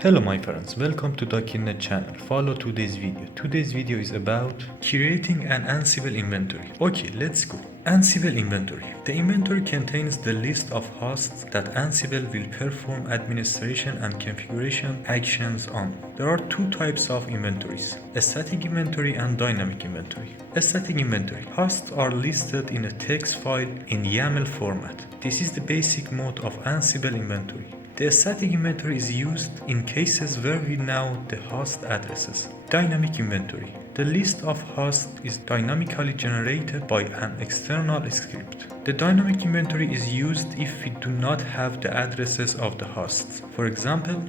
Hello my friends, welcome to Docinnet channel. Follow today's video. Today's video is about creating an Ansible inventory. Okay, let's go. Ansible inventory. The inventory contains the list of hosts that Ansible will perform administration and configuration actions on. There are two types of inventories, a static inventory and dynamic inventory. A static inventory. Hosts are listed in a text file in YAML format. This is the basic mode of Ansible inventory. The static inventory is used in cases where we know the host addresses. Dynamic inventory. The list of hosts is dynamically generated by an external script. The dynamic inventory is used if we do not have the addresses of the hosts. For example,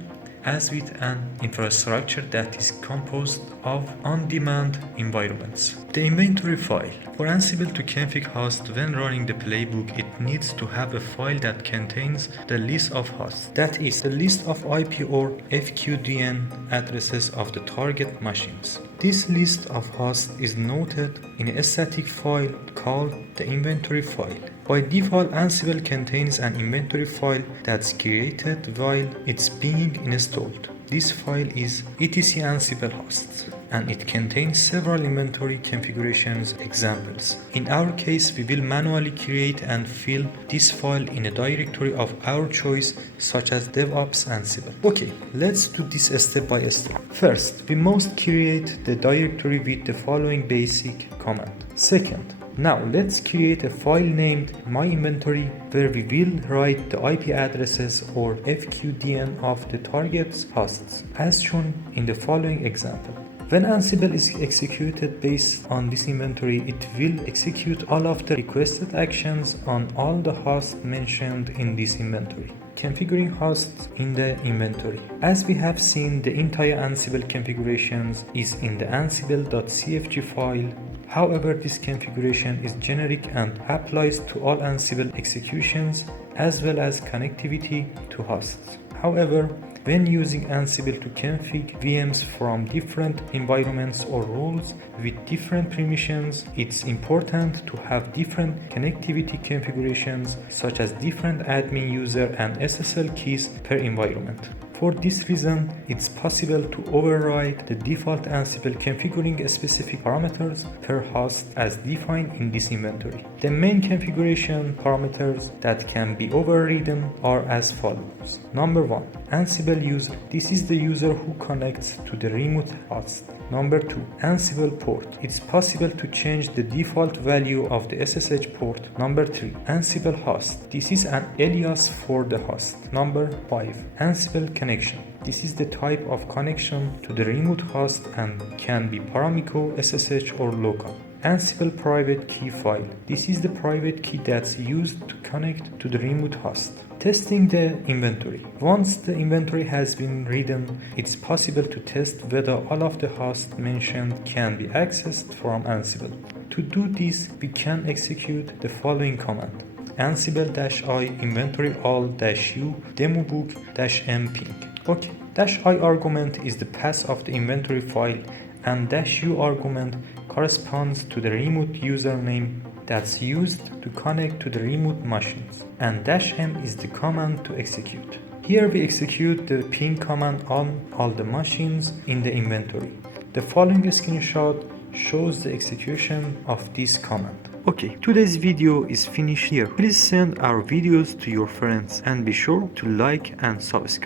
as with an infrastructure that is composed of on-demand environments. The inventory file. For Ansible to config host when running the playbook, it needs to have a file that contains the list of hosts. That is, the list of IP or FQDN addresses of the target machines. This list of hosts is noted in a static file called the inventory file. By default, Ansible contains an inventory file that's created while it's being installed. This file is etc Ansible hosts, and it contains several inventory configurations examples. In our case, we will manually create and fill this file in a directory of our choice, such as DevOps Ansible. Okay, let's do this step by step. First, we must create the directory with the following basic command. Second, now let's create a file named myInventory where we will write the IP addresses or FQDN of the target's hosts, as shown in the following example. When Ansible is executed based on this inventory, it will execute all of the requested actions on all the hosts mentioned in this inventory. Configuring hosts in the inventory. As we have seen, the entire Ansible configurations is in the ansible.cfg file. However, this configuration is generic and applies to all Ansible executions as well as connectivity to hosts. However, when using Ansible to config VMs from different environments or roles with different permissions, it's important to have different connectivity configurations such as different admin user and SSL keys per environment. For this reason, it's possible to override the default Ansible configuring specific parameters per host as defined in this inventory. The main configuration parameters that can be overridden are as follows. Number 1. Ansible user. This is the user who connects to the remote host. Number 2. Ansible port. It's possible to change the default value of the SSH port. Number 3. Ansible host. This is an alias for the host. Number 5. Ansible connection. This is the type of connection to the remote host and can be Paramiko, SSH or local. Ansible private key file. This is the private key that's used to connect to the remote host. Testing the inventory. Once the inventory has been written, it's possible to test whether all of the hosts mentioned can be accessed from Ansible. To do this, we can execute the following command. Ansible-i inventory all-u demobook-m ping. Okay, -i argument is the path of the inventory file and -u argument corresponds to the remote username that's used to connect to the remote machines, and -m is the command to execute. Here we execute the ping command on all the machines in the inventory. The following screenshot shows the execution of this command. Okay, today's video is finished here. Please send our videos to your friends and be sure to like and subscribe.